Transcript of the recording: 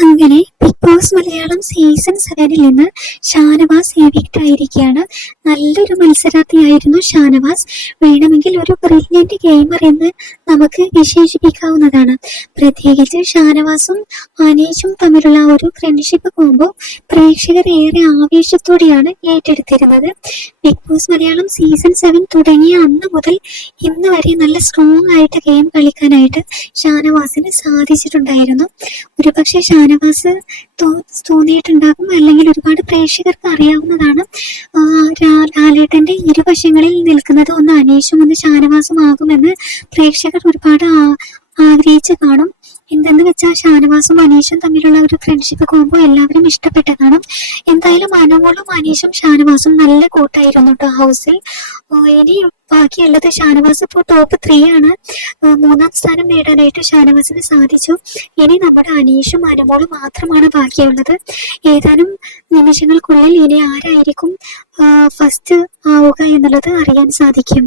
അങ്ങനെ big boss Malayalam season 7 നിന്ന് Shanavas evict ആയിരിക്കുകയാണ്. നല്ലൊരു മത്സരാർത്ഥിയായിരുന്നു ഷാനവാസ്. വേണമെങ്കിൽ ഒരു ബ്രില്യന്റ് ഗെയിമർ എന്ന് നമുക്ക് വിശേഷിപ്പിക്കാവുന്നതാണ്. പ്രത്യേകിച്ച് ഷാനവാസും അനീഷും തമ്മിലുള്ള ഒരു ഫ്രണ്ട്ഷിപ്പ് കോംബോ പ്രേക്ഷകർ ഏറെ ആവേശത്തോടെയാണ് ഏറ്റെടുത്തിരുന്നത്. ബിഗ് ബോസ് മലയാളം സീസൺ 7 തുടങ്ങിയ അന്ന് മുതൽ ഇന്ന് വരെ നല്ല സ്ട്രോങ് ആയിട്ട് ഗെയിം കളിക്കാനായിട്ട് ഷാനവാസിന് സാധിച്ചിട്ടുണ്ടായിരുന്നു. ഒരുപക്ഷെ ഷാനവാസ് തോന്നിയിട്ടുണ്ടാകും, അല്ലെങ്കിൽ ഒരുപാട് പ്രേക്ഷകർക്ക് അറിയാവുന്നതാണ്. ലാലേട്ടന്റെ ഇരുവശങ്ങളിൽ നിൽക്കുന്നത് ഒന്ന് അനീഷും ഒന്ന് ഷാനവാസും ആകുമെന്ന് പ്രേക്ഷകർ ഒരുപാട് ആഗ്രഹിച്ചു കാണും. എന്തെന്ന് വെച്ചാൽ ഷാനവാസും അനീഷും തമ്മിലുള്ള ഒരു ഫ്രണ്ട്ഷിപ്പ് കോംബോ എല്ലാവരും ഇഷ്ടപ്പെട്ടതാണ്. എന്തായാലും അനുമോളും അനീഷും ഷാനവാസും നല്ല കൂട്ടായിരുന്നു കേട്ടോ ഹൗസിൽ. ഇനി ബാക്കിയുള്ളത് ഷാനവാസ് ഇപ്പോൾ ടോപ്പ് 3 ആണ്. 3ാം സ്ഥാനം നേടാനായിട്ട് ഷാനവാസിന് സാധിച്ചു. ഇനി നമ്മുടെ അനീഷും അനുമോളും മാത്രമാണ് ബാക്കിയുള്ളത്. ഏതാനും നിമിഷങ്ങൾക്കുള്ളിൽ ഇനി ആരായിരിക്കും ഫസ്റ്റ് ആവുക എന്നുള്ളത് അറിയാൻ സാധിക്കും.